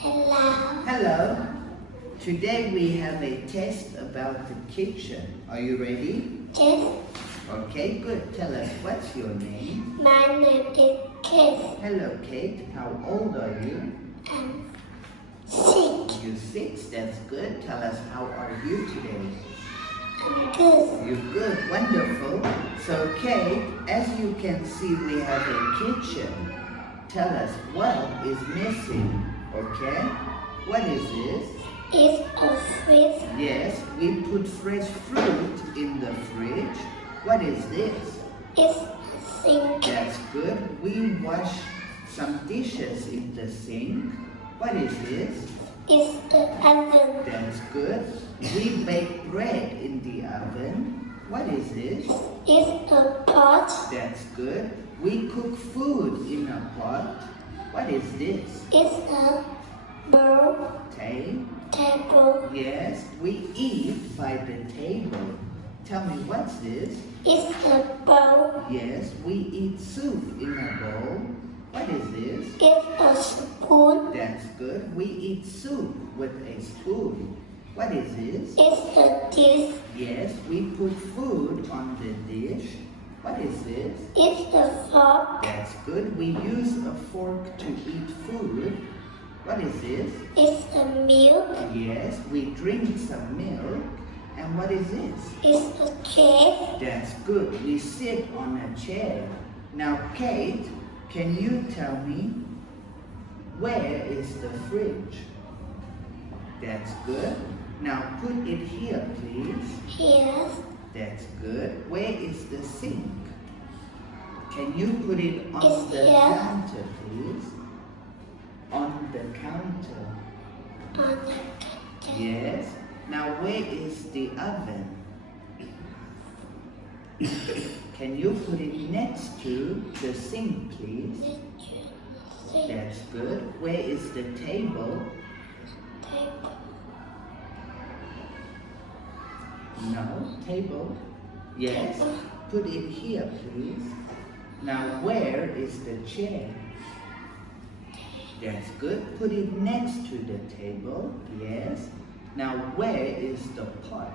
Hello. Hello. Today we have a test about the kitchen. Are you ready? Yes, Okay, good. Tell us, what's your name? my name is Kate. Hello, Kate. How old are you? I'm 6. You're 6. That's good. Tell us, how are you today? I'm good. You're good. Wonderful. So, Kate, as you can see, we have a kitchen. Tell us, what is missing? Okay? What is this? It's a fridge. Yes, we put fresh fruit in the fridge. What is this? It's a sink. That's good. We wash some dishes in the sink. What is this? It's the oven. That's good. We bake bread in the oven. What is this? It's a pot. That's good. We cook food in a pot. What is this? It's a bowl. Table. Yes, we eat by the table. Tell me, what's this? It's a bowl. Yes, we eat soup in a bowl. What is this? It's a spoon. That's good. We eat soup with a spoon. What is this? It's a dish. Yes, we put food on the dish. What is this? It's a fork. That's good. We use a fork to eat food. What is this? It's a milk. Yes, we drink some milk. And what is this? It's a chair. That's good. We sit on a chair. Now, Kate, can you tell me, where is the fridge? That's good. Now, put it here, please. Yes. That's good. Where is the sink? Can you put it on It's the here. counter, please? On the counter. On the counter. Yes. Now, where is the oven? Can you put it next to the sink, please? That's good. Where is the table? Table. No, table. Yes. Put it here, please. Now, where is the chair? That's good. Put it next to the table. Yes. Now, where is the pot?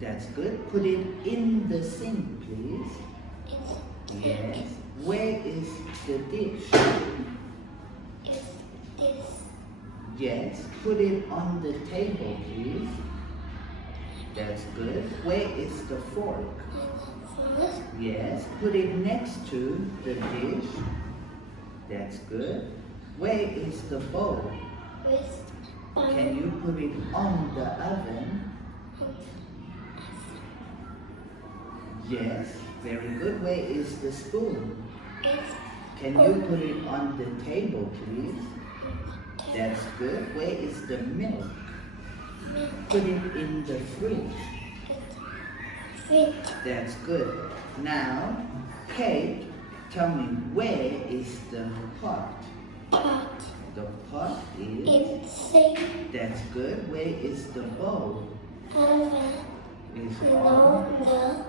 That's good. Put it in the sink, please. Yes. Where is the dish? It's this. Yes. Put it on the table, please. That's good. Where is the fork? First, Yes. Put it next to the dish. That's good. Where is the bowl? with Can you put it on the oven? Yes. Very good. Where is the spoon? It's Can you put it on the table, please? That's good. Where is the milk? Put it in the fridge. fridge. That's good. Now, Kate, tell me, where is the pot? Pot. The pot is... It's sink. That's good. Where is the bowl? Oven. Is Below on. the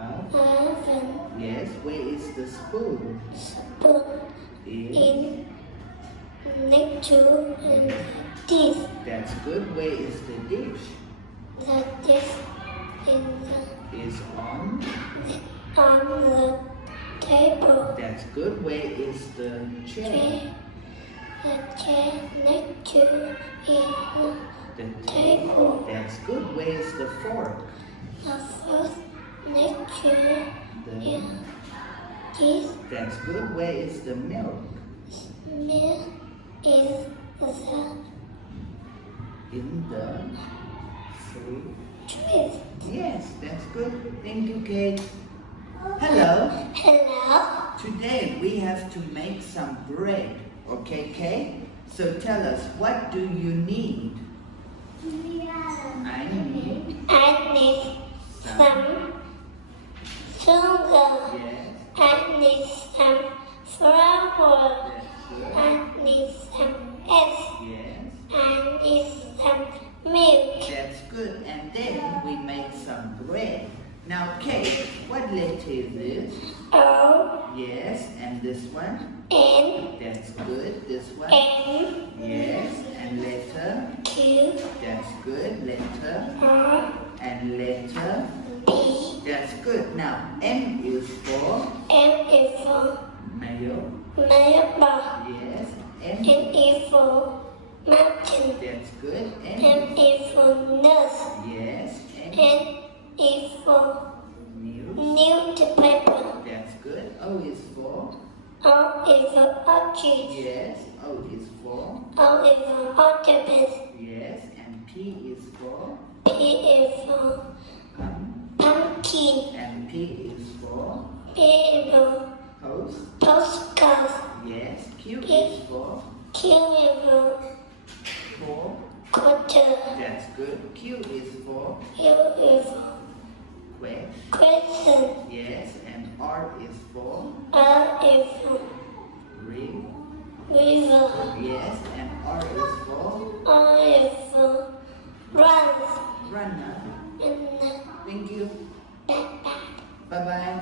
oven. Yes. Where is the spoon? Spoon. Is... In next to this. That's good. Where is the dish? The dish in Is on. the table. That's good. Where is the chair? Chair. The chair next to in The table. That's good. Where is the fork? the first next to The... this That's good. Where is the milk? milk is In the fridge. twist. Yes, that's good. Thank you, Kate. Hello. Hello. Today we have to make some bread. Okay, Kate? So tell us, what do you need? I need I need some sugar. Yes, I need some flour. that's good. I need some eggs. Yes, I need some milk. that's good. And then we make some bread. Now, Kate, what letter is this? O Yes, and this one? N That's good. This one. M, Yes. And letter. Q, That's good. Letter. R, And letter. B. That's good. Now, M is for M is for male. mailbox. Yes. N M. is for mountain. That's good. M N. is for nurse. Yes. N. N is for News. newspaper. That's good. O is for. O is for object. Yes. O is for. O is for octopus. Yes. And P is for. P is for pumpkin. And P is for. P is for Post. postcard. Yes. Q is for. Q is for quarter. That's good. Q is for. Q is for question. Yes. And R is for. R is for Ring. river. Yes. And R is for. R is for run. Runner. And Thank you. backpack. Bye bye.